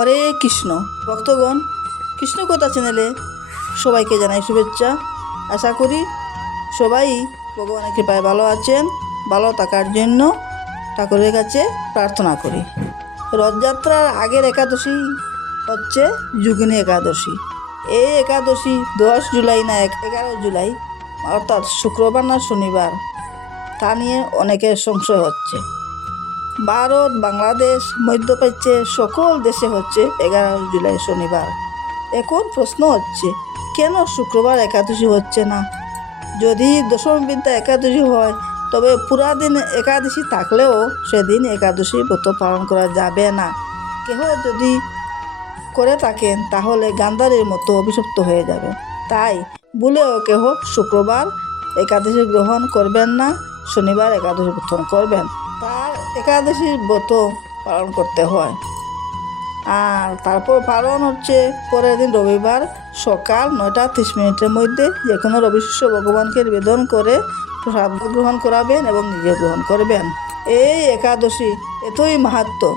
হরে কৃষ্ণ ভক্তগণ, কৃষ্ণকথা চ্যানেলে সবাইকে জানাই শুভেচ্ছা। আশা করি সবাই ভগবানের কৃপায় ভালো আছেন। ভালো থাকার জন্য ঠাকুরের কাছে প্রার্থনা করি। রথযাত্রার আগের একাদশী হচ্ছে যোগিনী একাদশী। এই একাদশী 10 জুলাই না 11 জুলাই, অর্থাৎ শুক্রবার না শনিবার, তা নিয়ে অনেকের সংশয় হচ্ছে। ভারত, বাংলাদেশ, মধ্যপ্রাচ্যের সকল দেশে হচ্ছে 11 জুলাই শনিবার। এখন প্রশ্ন হচ্ছে, কেন শুক্রবার একাদশী হচ্ছে না? যদি দশম বিদ্যা একাদশী হয়, তবে পুরা দিন একাদশী থাকলেও সেদিন একাদশী ব্রত পালন করা যাবে না। কেহ যদি করে থাকেন তাহলে গান্ধারীর মতো অভিশপ্ত হয়ে যাবে। তাই ভুলেও কেহ শুক্রবার একাদশী গ্রহণ করবেন না, শনিবার একাদশী গ্রহণ করবেন। তার একাদশীর ব্রত পালন করতে হয়। আর তারপর পালন হচ্ছে পরের দিন রবিবার সকাল 9:30 মধ্যে যে কোনো রবিশস্য ভগবানকে নিবেদন করে প্রসাদ গ্রহণ করাবেন এবং নিজে গ্রহণ করবেন। এই একাদশী এতই মাহাত্ম্য,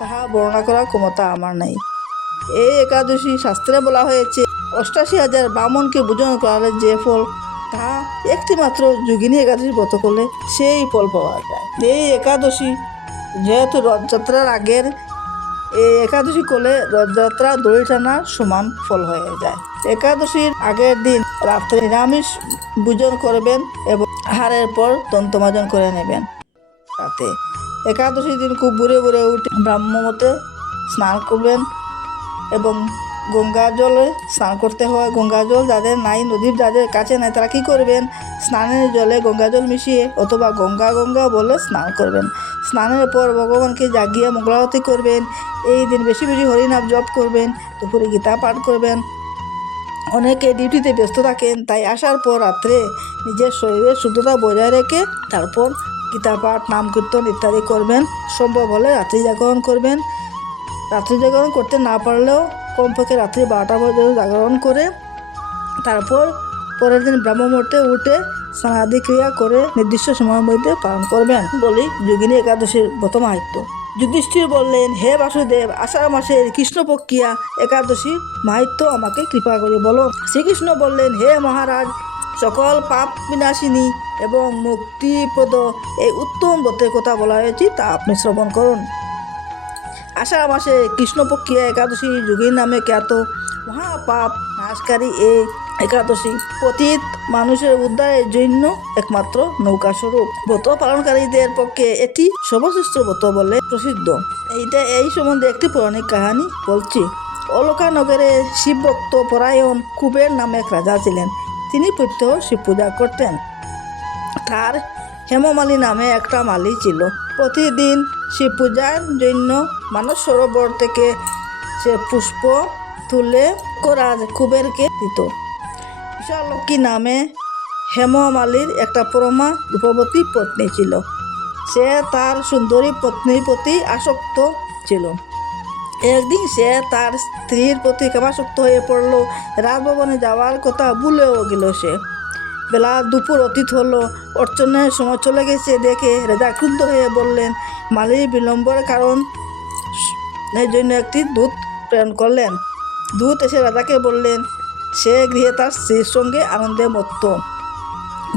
তাহা বর্ণনা করার ক্ষমতা আমার নাই। এই একাদশী শাস্ত্রে বলা হয়েছে 88,000 ব্রাহ্মণকে ভোজন করালে যে ফল, তাহা একটি মাত্র যোগিনী একাদশী ব্রত করলে সেই ফল পাওয়া যায়। এই একাদশী যেহেতু রথযাত্রার আগের, এই একাদশী করলে রথযাত্রা দড়ি টানার সমান ফল হয়ে যায়। একাদশীর আগের দিন রাত্রে নিরামিষ ভোজন করবেন এবং আহারের পর দন্তমাজন করে নেবেন। রাতে একাদশীর দিন খুব ভোরে ভোরে উঠে ব্রাহ্মমতে স্নান করবেন এবং গঙ্গা জলে স্নান করতে হয়। গঙ্গা জল যাদের নাই, নদীর যাদের কাছে নাই, তারা কী করবেন? স্নানের জলে গঙ্গা জল মিশিয়ে অথবা গঙ্গা গঙ্গা বলে স্নান করবেন। স্নানের পর ভগবানকে জাগিয়ে মঙ্গলারতি করবেন। এই দিন বেশি বেশি হরিনাম জপ করবেন, দুপুরে গীতা পাঠ করবেন। অনেকে ডিউটিতে ব্যস্ত থাকেন, তাই আসার পর রাত্রে নিজের শরীরের শুদ্ধতা বজায় রেখে তারপর গীতা পাঠ, নাম কীর্তন ইত্যাদি করবেন। সম্ভব হলে রাত্রি জাগরণ করবেন। রাত্রি জাগরণ করতে না পারলেও কমপক্ষে রাত্রি 12টা পর্যন্ত জাগরণ করে তারপর পরের দিন ব্রাহ্মমুহূর্তে উঠে স্নানাদি ক্রিয়া করে নির্দিষ্ট সময়ের মধ্যে পালন করবেন বলি যোগিনী একাদশীর ব্রত মাহাত্ম্য। যুধিষ্ঠির বললেন, হে বাসুদেব, আষাঢ় মাসের কৃষ্ণপক্ষিয়া একাদশী মাহাত্ম্য আমাকে কৃপা করে বলো। শ্রীকৃষ্ণ বললেন, হে মহারাজ, সকল পাপ বিনাশিনী এবং মুক্তিপ্রদ এই উত্তম ব্রতের কথা বলা হয়েছে, তা আপনি শ্রবণ করুন। আষাঢ় মাসে কৃষ্ণপক্ষিয়া একাদশী যোগিনী নামে খ্যাত। মহাপাপ নাশকারী এই একাদশী পতিত মানুষের উদ্ধারের জন্য একমাত্র নৌকা স্বরূপ। ব্রত পালনকারীদের পক্ষে এটি সর্বশ্রেষ্ঠ ব্রত বলে প্রসিদ্ধ। এই সম্বন্ধে একটি পৌরাণিক কাহিনী বলছি। অলকানগরে শিবভক্ত পরায়ণ কুবের নামে এক রাজা ছিলেন। তিনি প্রত্যহ শিব পূজা করতেন। তার হেমমালী নামে একটা মালি ছিল। প্রতিদিন শিব পূজার জন্য মানস সরোবর থেকে সে পুষ্প তুলে রাজ কুবেরকে দিত। বিশালক্ষী নামে হেমমালীর একটা পরমা রূপবতী পত্নী ছিল। সে তার সুন্দরী পত্নীর প্রতি আসক্ত ছিল। একদিন সে তার স্ত্রীর প্রতি কামাসক্ত হয়ে পড়ল। রাজভবনে যাওয়ার কথা ভুলেও গেল সে। বেলা দুপুর অতীত হলো, অর্চনের সময় চলে গেছে দেখে রাজা ক্রুদ্ধ হয়ে বললেন, মালির বিলম্বের কারণ এর জন্য একটি দূত প্রেরণ করলেন। দূত এসে রাজাকে বললেন সে গৃহে তার স্ত্রীর সঙ্গে আনন্দে মত্ত।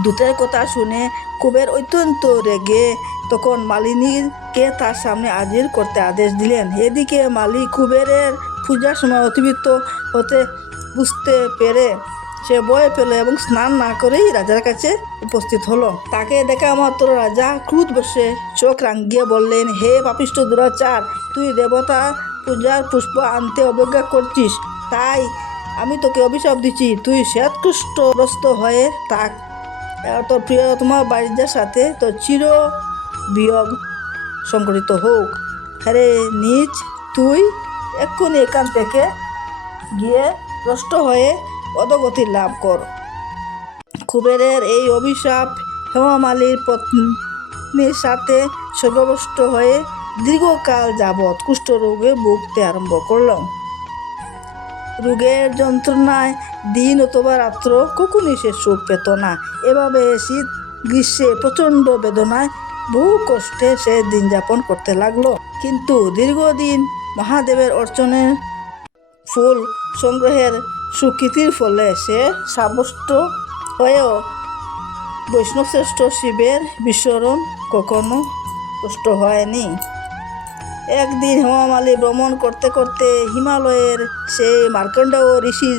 দূতের কথা শুনে কুবের অত্যন্ত রেগে তখন মালিনীকে তার সামনে হাজির করতে আদেশ দিলেন। এদিকে মালি কুবেরের পূজার সময় অতিবাহিত হতে বুঝতে পেরে সে ভয় পেল এবং স্নান না করেই রাজার কাছে উপস্থিত হলো। তাকে দেখা মাত্র রাজা ক্রোধ বসে চোখ রাঙিয়ে বললেন, হে পাপিষ্ঠ দুরাচার, তুই দেবতা পূজার পুষ্প আনতে অবজ্ঞা করছিস, তাই আমি তোকে অভিশাপ দিচ্ছি, তুই শ্বেতকুষ্ঠগ্রস্ত হয়ে থাক। তোর প্রিয়তমা বাড়িদের সাথে তোর চির বিয়োগ সংঘটিত হোক। আরে নিজ, তুই এক্ষুনি এখান থেকে গিয়ে নষ্ট হয়ে অধোগতি লাভ কর। কুবেরের এই অভিশাপ হেমমালীর পত্নীর সাথে স্বর্গভ্রষ্ট হয়ে দীর্ঘকাল যাবৎ কুষ্ঠরোগে ভুগতে আরম্ভ করল। রোগের যন্ত্রণায় দিন অথবা রাত্র কখনই সে সুখ পেত না। এভাবে শীত গ্রীষ্মে প্রচণ্ড বেদনায় বহু কষ্টে সে দিন যাপন করতে লাগলো। কিন্তু দীর্ঘদিন মহাদেবের অর্চনের ফুল সংগ্রহের স্বীকৃতির ফলে সে সাব্যস্ত হয়েও বৈষ্ণবশ্রেষ্ঠ শিবের বিস্মরণ কখনো কষ্ট হয়নি। একদিন হেমামালী ভ্রমণ করতে করতে হিমালয়ের সেই মার্কণ্ডেয় ঋষির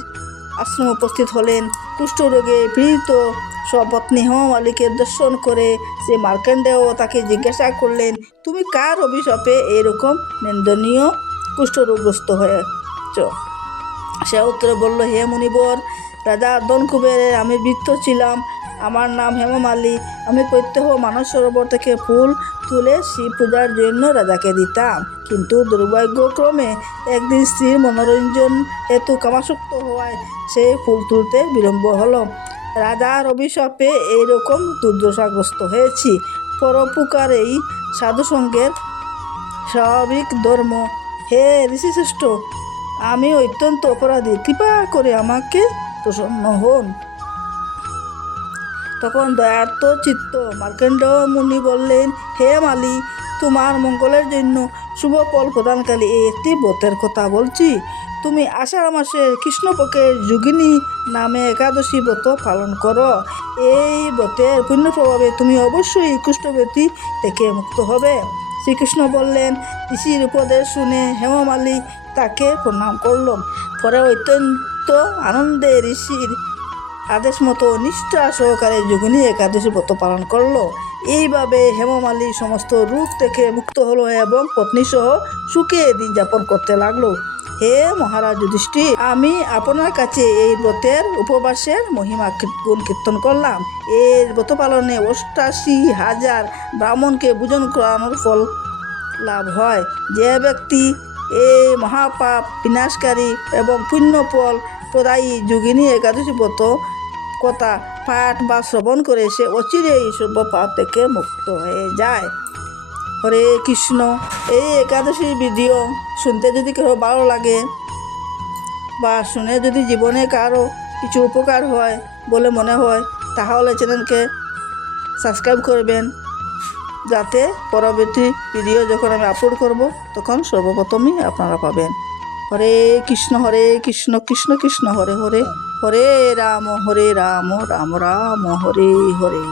আশ্রমে উপস্থিত হলেন। কুষ্ঠরোগে পীড়িত সপত্নী হেমামালীকে দর্শন করে সে মার্কণ্ডেয় তাকে জিজ্ঞাসা করলেন, তুমি কার অভিশাপে এরকম নিন্দনীয় কুষ্ঠরোগগ্রস্ত হয়েছ? সে উত্তরে বলল, হে মুনিবর, রাজা ধনকুবেরের আমি ভৃত্য ছিলাম। আমার নাম হেমামালী। আমি প্রত্যহ মানস সরোবর থেকে ফুল তুলে শিব পূজার জন্য রাজাকে দিতাম, কিন্তু দুর্ভাগ্যক্রমে একদিন স্ত্রীর মনোরঞ্জন হেতু কামাসক্ত হওয়ায় সেই ফুল তুলতে বিলম্ব হলো। রাজার অভিশাপে এইরকম দুর্দশাগ্রস্ত হয়েছি। পরোপকারেই সাধুসঙ্গের স্বাভাবিক ধর্ম। হে ঋষিশ্রেষ্ঠ, আমি অত্যন্ত অপরাধী, কৃপা করে আমাকে প্রসন্ন হন। তখন দয়ার্থ চিত্ত মার্কণ্ডেয় মুনি বললেন, হে মালি, তোমার মঙ্গলের জন্য শুভ ফল প্রদানকারী এই একটি ব্রতের কথা বলছি। তুমি আষাঢ় মাসের কৃষ্ণপক্ষের যোগিনী নামে একাদশী ব্রত পালন করো। এই ব্রতের পুণ্য প্রভাবে তুমি অবশ্যই কুষ্ঠব্যাধি থেকে মুক্ত হবে। শ্রীকৃষ্ণ বললেন। ঋষির উপদেশ শুনে হেমমালী তাকে প্রণাম করল। পরে অত্যন্ত আনন্দে ঋষির আদেশ মতো নিষ্ঠা সহকারে যোগিনী একাদশী ব্রত পালন করলো। এইভাবে হেমমালী সমস্ত রোগ থেকে মুক্ত হলো এবং পত্নীসহ সুখে দিন যাপন করতে লাগলো। হে মহারাজ যুধিষ্ঠির, আমি আপনার কাছে এই ব্রতের উপবাসের মহিমা গুণ কীর্তন করলাম। এর ব্রত পালনে ৮৮,০০০ ব্রাহ্মণকে ভোজন করানোর ফল লাভ হয়। যে ব্যক্তি এই মহাপাপ বিনাশকারী এবং পুণ্যফল প্রদায়ী যোগিনী একাদশী ব্রত কথা পাঠ বা শ্রবণ করে সে অচিরেই সর্বপাপ থেকে মুক্ত হয়ে যায়। হরে কৃষ্ণ। এই একাদশীর ভিডিও শুনতে যদি কারো ভালো লাগে বা শুনে যদি জীবনে কারো কিছু উপকার হয় বলে মনে হয়, তাহলে চ্যানেলকে সাবস্ক্রাইব করবেন, যাতে পরবর্তী ভিডিও যখন আমি আপলোড করব তখন সর্বপ্রথমই আপনারা পাবেন। হরে কৃষ্ণ কৃষ্ণ কৃষ্ণ হরে হরে, হরে রাম রাম রাম হরে হরে।